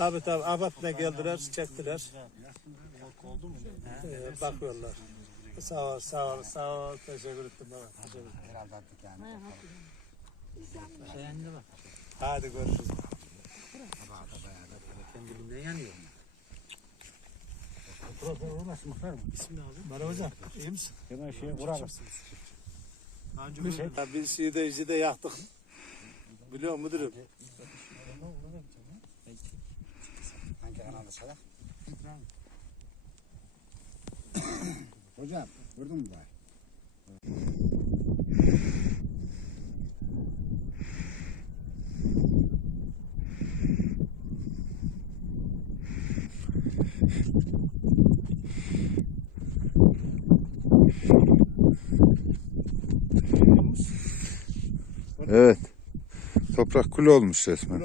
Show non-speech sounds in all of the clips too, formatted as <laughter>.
Tabi tabi Abat'la geldiler, çektiler. Ee, bakıyorlar. Sağ ol, sağ ol, sağ ol. Teşekkür ettim baba. Teşekkür ederim. Herhalde artık yani. Hadi görüşürüz. Kendiliğinden yanıyor. Merhaba hocam, iyi misin? Hemen şeye vuralım. Ya Biz şeyde işi yaktık. Biliyor musun müdürüm? Salak? <coughs> Hocam vurdun mu bay? Evet. Toprak kul olmuş resmen.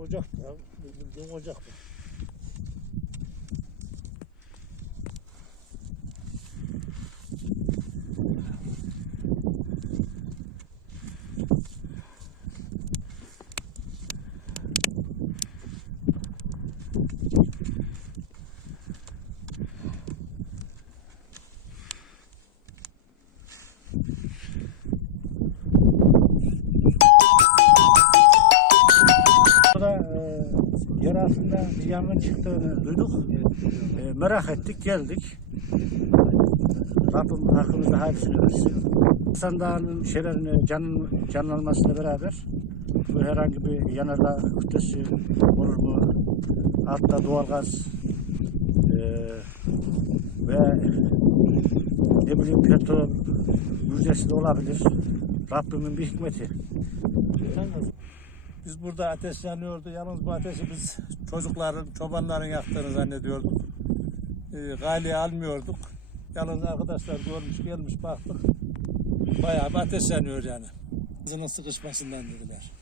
Ocak ya. Bildiğin ocak bu. Burada e, yer altında bir yangın çıktığını duyduk. E, merak ettik, geldik. Rabbim hakkımızda hayırlısını versin. Hasan Dağı'nın şeylerini can, canlanmasıyla beraber bu herhangi bir yanarla kütlesi olur mu? Altta doğalgaz e, ve ne bileyim petrol müjdesi de olabilir. Rabbimin bir hikmeti. Biz burada ateş yanıyordu. Yalnız bu ateşi biz çocukların, çobanların yaktığını zannediyorduk. Ee, galiye almıyorduk. Yalnız arkadaşlar görmüş gelmiş baktık. Bayağı bir ateş yanıyor yani. Kızının sıkışmasından dediler.